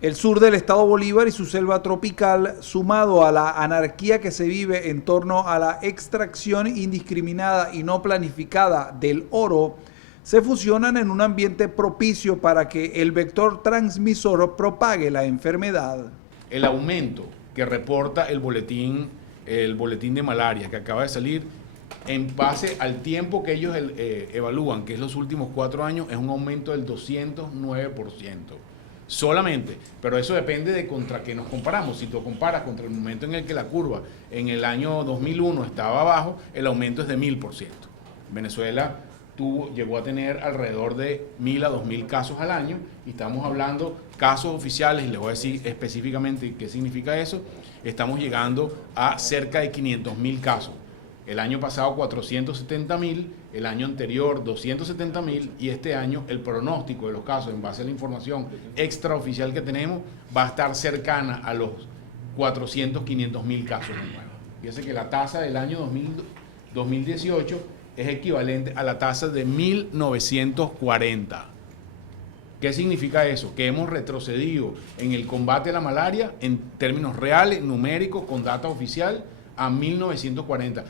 El sur del estado Bolívar y su selva tropical, sumado a la anarquía que se vive en torno a la extracción indiscriminada y no planificada del oro, se fusionan en un ambiente propicio para que el vector transmisor propague la enfermedad. El aumento que reporta el boletín de malaria que acaba de salir, en base al tiempo que ellos evalúan, que es los últimos 4 años, es un aumento del 209%. Solamente, pero eso depende de contra qué nos comparamos. Si tú comparas contra el momento en el que la curva en el año 2001 estaba abajo, el aumento es de 1000%. Venezuela llegó a tener alrededor de 1000 a 2000 casos al año, y estamos hablando casos oficiales, y les voy a decir específicamente qué significa eso. Estamos llegando a cerca de 500.000 casos. El año pasado 470.000, el año anterior 270.000, y este año el pronóstico de los casos en base a la información extraoficial que tenemos va a estar cercana a los 500.000 casos nuevos. Fíjense que la tasa del año 2018 es equivalente a la tasa de 1940. ¿Qué significa eso? Que hemos retrocedido en el combate a la malaria en términos reales, numéricos, con data oficial, a 1940.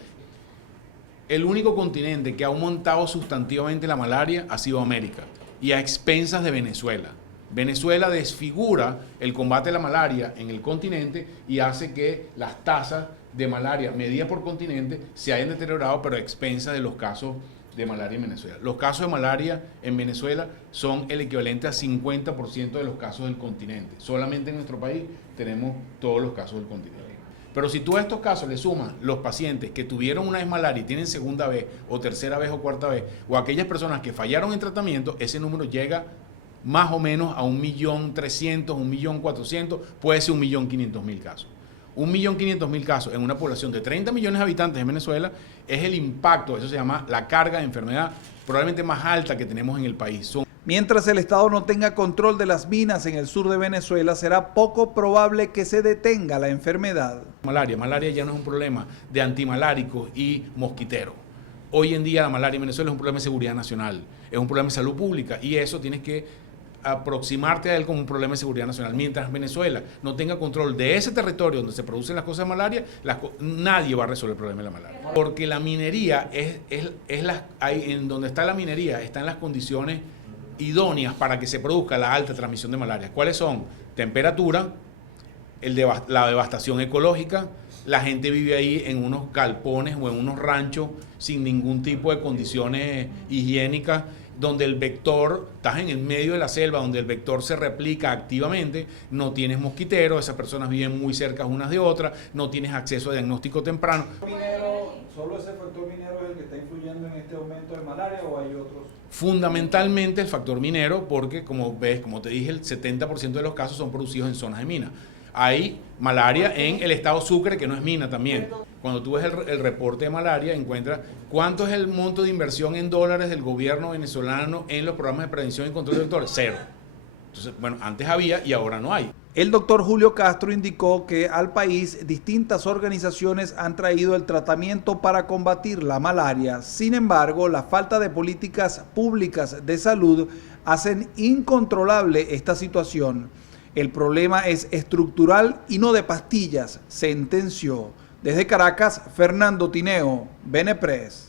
El único continente que ha aumentado sustantivamente la malaria ha sido América, y a expensas de Venezuela. Venezuela desfigura el combate a la malaria en el continente y hace que las tasas de malaria medidas por continente se hayan deteriorado, pero a expensas de los casos de malaria en Venezuela. Los casos de malaria en Venezuela son el equivalente a 50% de los casos del continente. Solamente en nuestro país tenemos todos los casos del continente. Pero si tú a estos casos le sumas los pacientes que tuvieron una vez malaria y tienen segunda vez, o tercera vez, o cuarta vez, o aquellas personas que fallaron en tratamiento, ese número llega más o menos a 1.300.000, 1.400.000, puede ser 1.500.000 casos. 1.500.000 casos en una población de 30 millones de habitantes en Venezuela es el impacto, eso se llama la carga de enfermedad probablemente más alta que tenemos en el país. Mientras el Estado no tenga control de las minas en el sur de Venezuela, será poco probable que se detenga la enfermedad. Malaria ya no es un problema de antimaláricos y mosquiteros. Hoy en día la malaria en Venezuela es un problema de seguridad nacional, es un problema de salud pública, y eso tienes que aproximarte a él como un problema de seguridad nacional. Mientras Venezuela no tenga control de ese territorio donde se producen las cosas de malaria, nadie va a resolver el problema de la malaria. Porque la minería en donde está la minería están las condiciones idóneas para que se produzca la alta transmisión de malaria. ¿Cuáles son? Temperatura, la devastación ecológica, la gente vive ahí en unos galpones o en unos ranchos sin ningún tipo de condiciones higiénicas, donde el vector, estás en el medio de la selva, donde el vector se replica activamente, no tienes mosquiteros, esas personas viven muy cerca unas de otras, no tienes acceso a diagnóstico temprano. ¿Solo ese factor minero es el que está influyendo en este aumento de malaria, o hay otros? Fundamentalmente el factor minero, porque como ves, como te dije, el 70% de los casos son producidos en zonas de mina. Hay malaria en el estado Sucre, que no es mina también. Cuando tú ves el reporte de malaria, encuentras cuánto es el monto de inversión en dólares del gobierno venezolano en los programas de prevención y control de vectores. 0. Entonces, bueno, antes había y ahora no hay. El doctor Julio Castro indicó que al país distintas organizaciones han traído el tratamiento para combatir la malaria. Sin embargo, la falta de políticas públicas de salud hacen incontrolable esta situación. El problema es estructural y no de pastillas, sentenció. Desde Caracas, Fernando Tineo, Benepress.